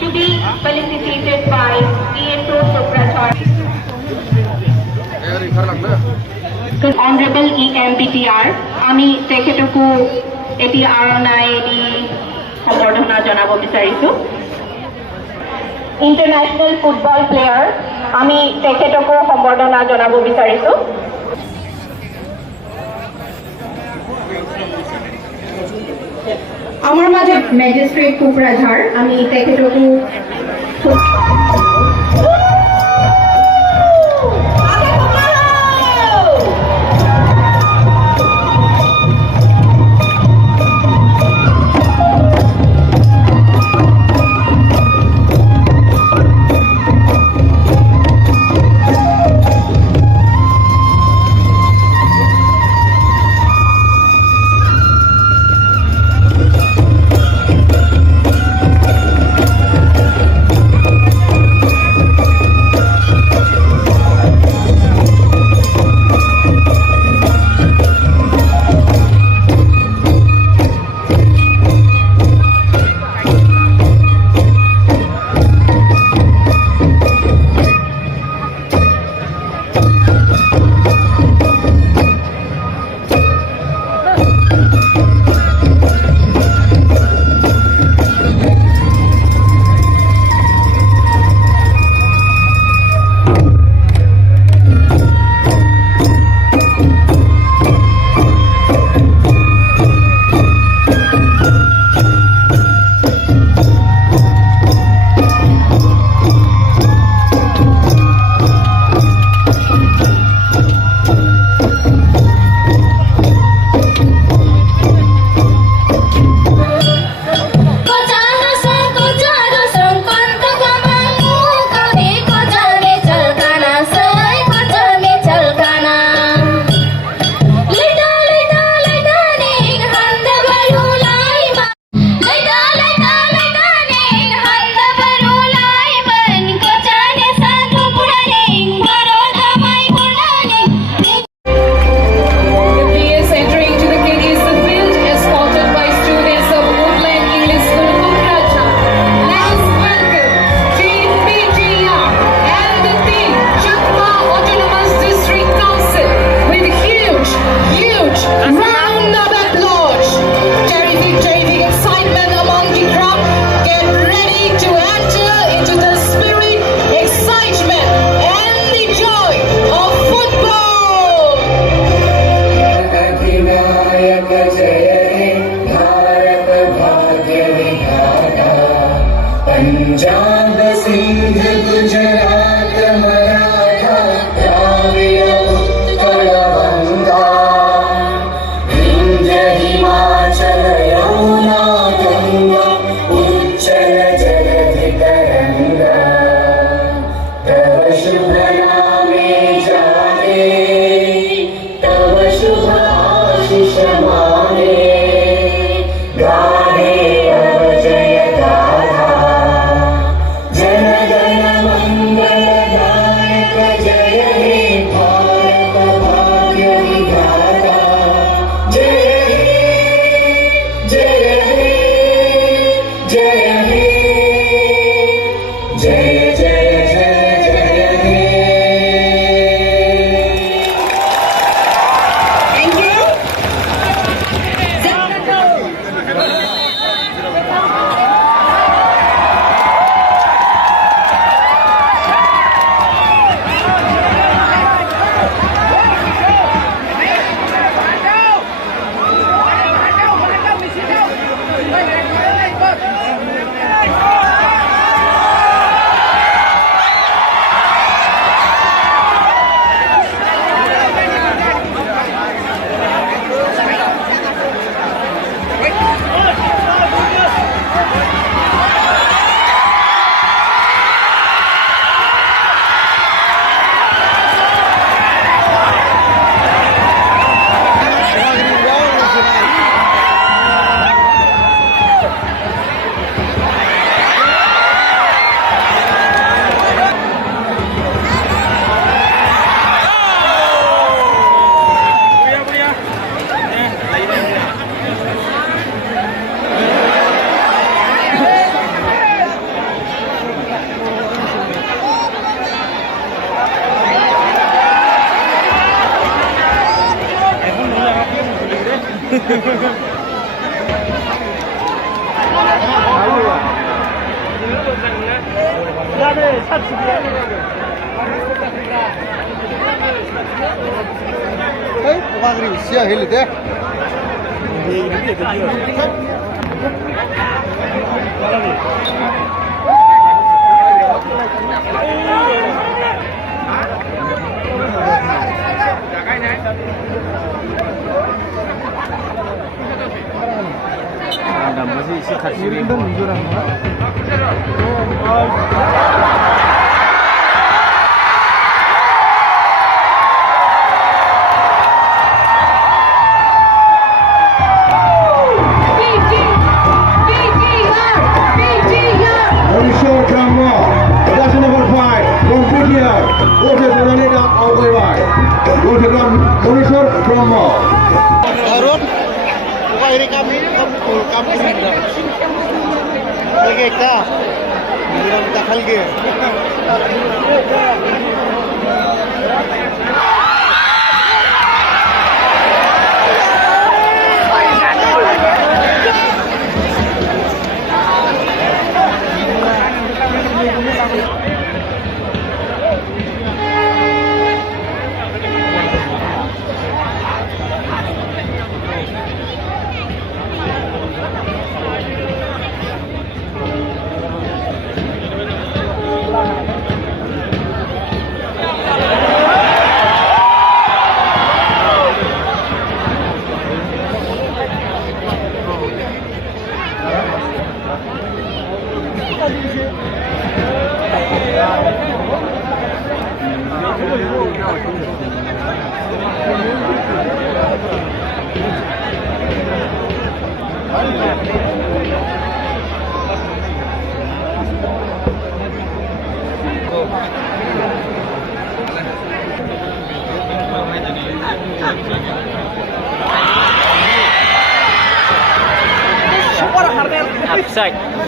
To be felicitated by DSO Suprachar. Honorable EMPTR, আমি তেখেতকো এটি আৰণাই দি সম্বৰ্ধনা জনাব বিচাৰিছো। ইন্টাৰনেশ্যনেল ফুটবল প্লেয়াৰ, আমি তেখেতকো সম্বৰ্ধনা জনাব বিচাৰিছো। আমাৰ মাজে মেজিষ্ট্ৰেট কোকৰাঝাৰ, আমি তেখেতকো masih isi Narzary. Upside.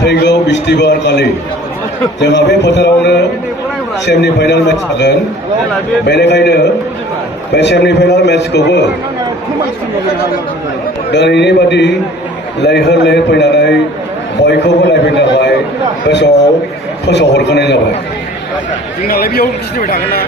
फैगौ बिस्थिबार खालि जोंहा बे फोथारावनो सेमि फाइनाल मेच जागोन बेनिखायनो बे सेमि फाइनाल मेचखौबो दिनैनि बादि लैहोर लैहोर फैनानै बयखौबो नायफैनो थाखाय गोसोआव फोसावहरखानाय जाबाय। जोंनालाय बेयाव गिदिंबाय थागोन ना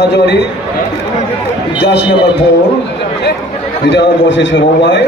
Narzary, just number 4, bidangan bose sebawai.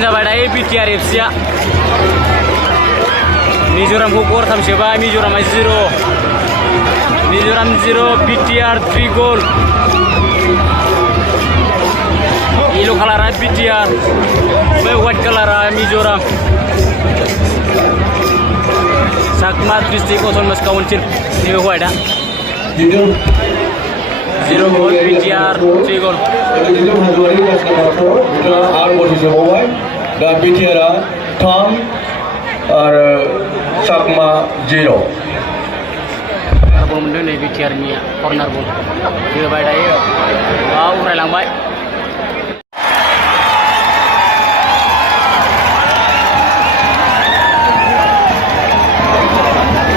जाबाय दायो बिटिआर एफसिया मिजोरामखौ गरथाम सोबाय मिजोरामा 0 मिजोराम 0 बिटिआर 3 गल येलो कालारा बिटिआर बै व्हाइट कालारा मिजोराम चाकमा डिस्ट्रिक्ट अटोनोमास काउन्सिल नैबे व्हाइटआ 0 गल बिटिआर 3 गल दा बिटिआरआ 3 आरो चाकमा 0 बल मोनदों नै बिटिआरनिया कर्नार बल जोबाय दायो उरायलांबाय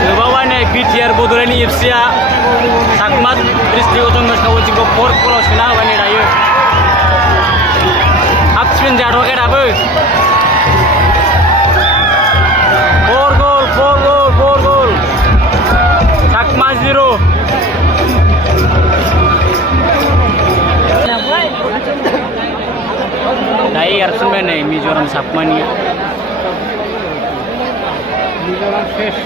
जोबावबाय नै बिटिआर बड'लेण्ड एफसिया चाकमा डिस्ट्रिक्ट अटोनोमास काउन्सिलखौ 4 गलाव सोना होबाय नै दायो हाफ स्पिन जाथ'आखै दाबो 4 गल चाकमा 0 दायो एरफिनबाय नै मिजोराम चाकमानिया मिजोराम शेष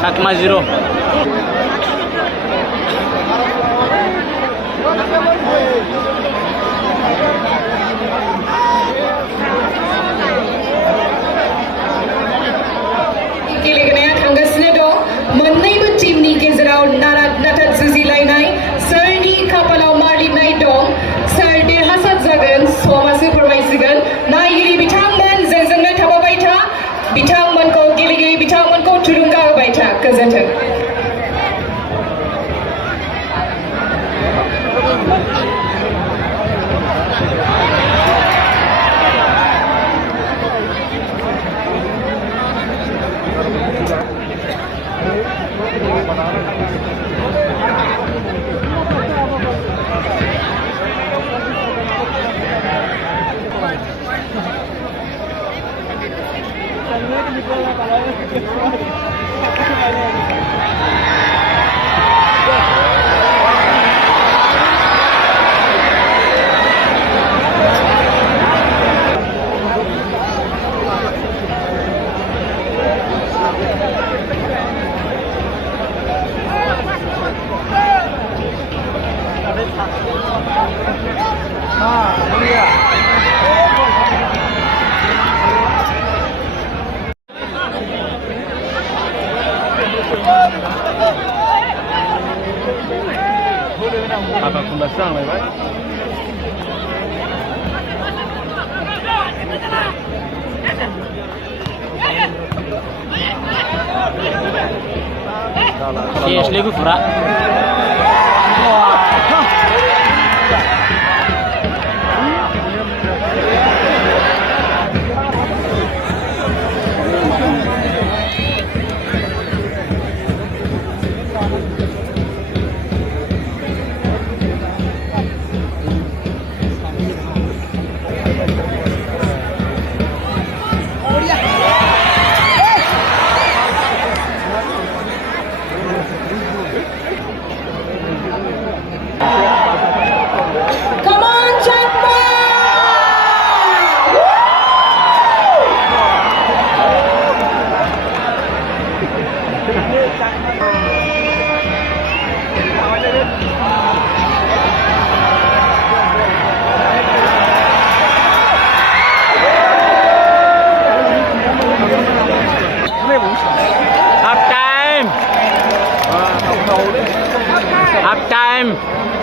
Chakkma 0 गेलेनाया थांगासिनो दं मोन्नैबो टीमनि गेजेराव नाथार जुजिलायनाय सोरनि खाफालाव मा लिरनाय दं सोर देरहासार जागोन समासो फोरमायसिगोन नायगिरि बिथांमोन जोंजोंनो थाफाबाय था बिथांमोनखौ गेलेगिरि बिथांमोनखौ थुलुंगा होबाय था गोजोन्थों Apa pun basang lah, Pak. Si Islary ku pura. Come on, Chakma! Half time. Half time.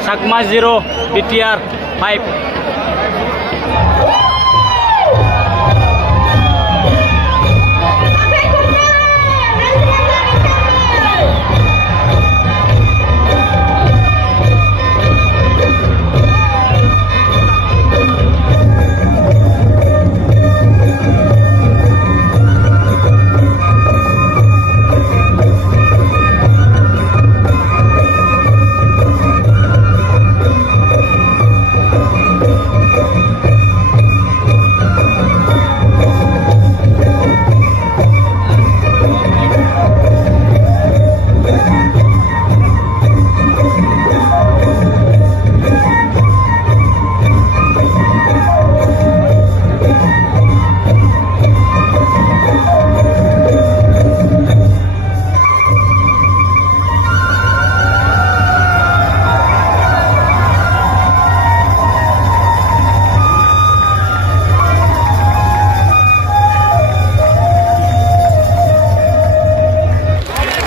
Chakma 0, BTR 5.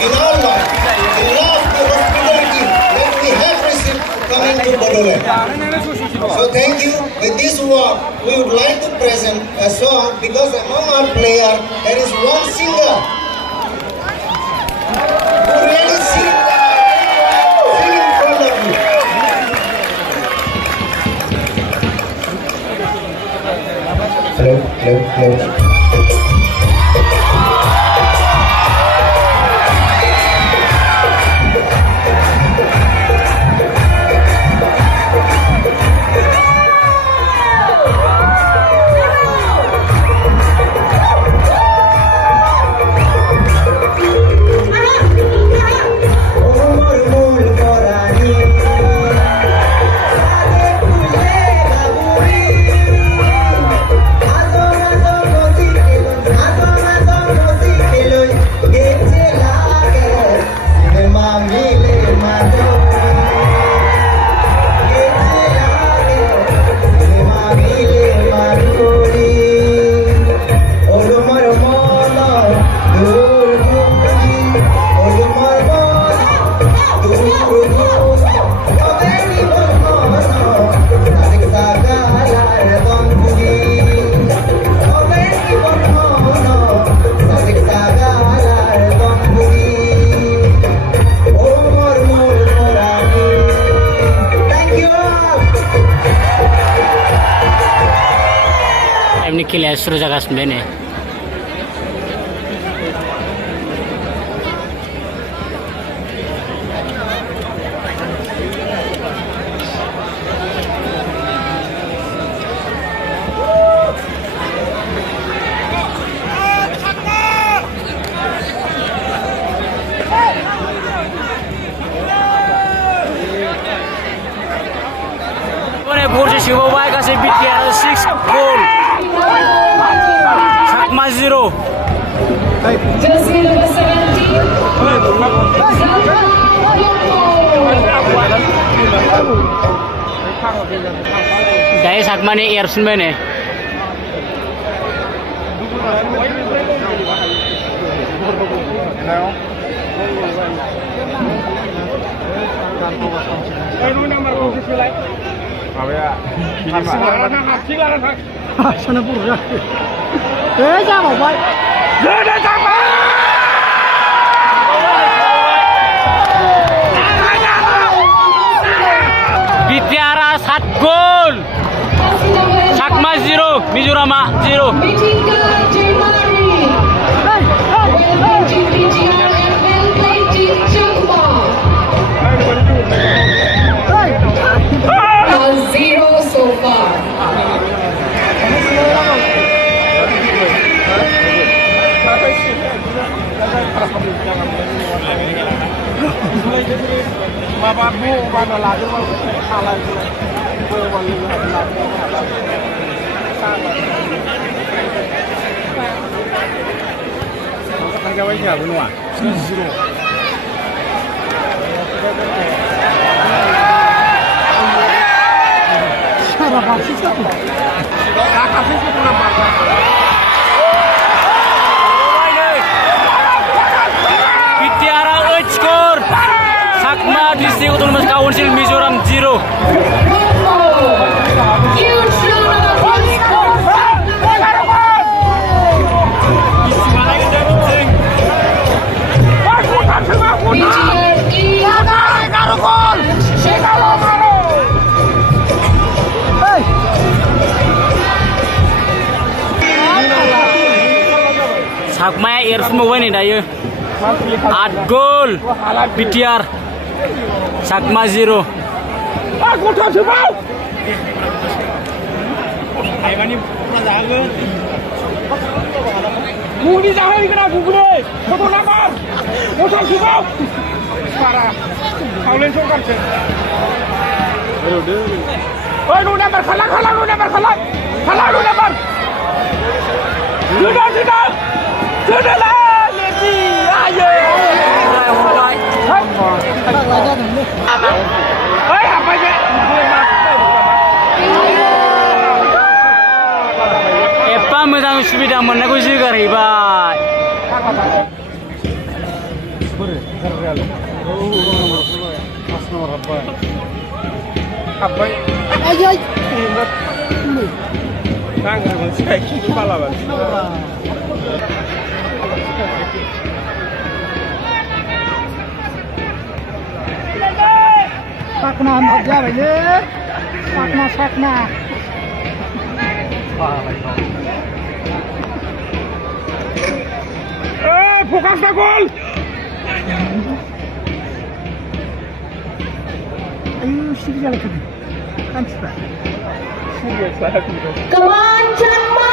In our life, the love, the hospitality that we have received coming to BODOLAND. So thank you. With this work, we would like to present a song because among our player there is one singer who really sing in front of you. Hello. Ini kilian suruh jaga sebenarnya. FC BTR 6 goal. Chakma 0. Jersey number 17. Dari Chakma ni Ersin bene. BTR 7 gol. Chakma 0, Mizoram 0. Meeting Daimari. Team BTR and play Team Chakma. 0 so far. BTR 8 skor. Chakma District Autonomous Council Mizoram 0. Huge round of applause. Chakma Ersin mau ni dah ye. 8 gol. BTR. Chakma 0. Muni jangan kena Google. Foto nomor. Foto subau. Para. Kaulen sokar je. Oi, nu number khalak. Khalak nu number. Sudah lah. Leti. Ayo. Oi, apa je? Epa moजां सुबिदा मोननायखौ जोगारहैबाय. Sakna Narzary ye. Sakna. Fokus dah gol. Ayo sini lagi. Kan cepat. Come on, Chakma!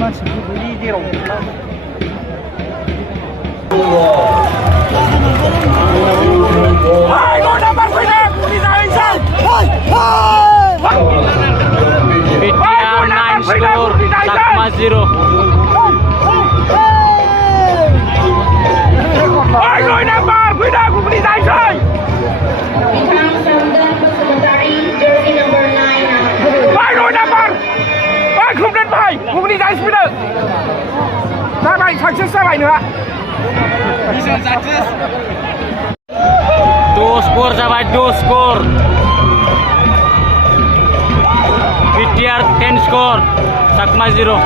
Masih Ini di rumah. Hai, nu number final. BTR 9 skor. Chakma 0. Hai, nu number final. Kumpulkan. We come from the Basumatary, jersey number 9. Hai, nu number. Hai, kumpulkan. Kumpulkan final. Sampai sukses sampai nữa. Mission success. 2 skor sampai 2 skor. BTR 10 skor. Chakma 0.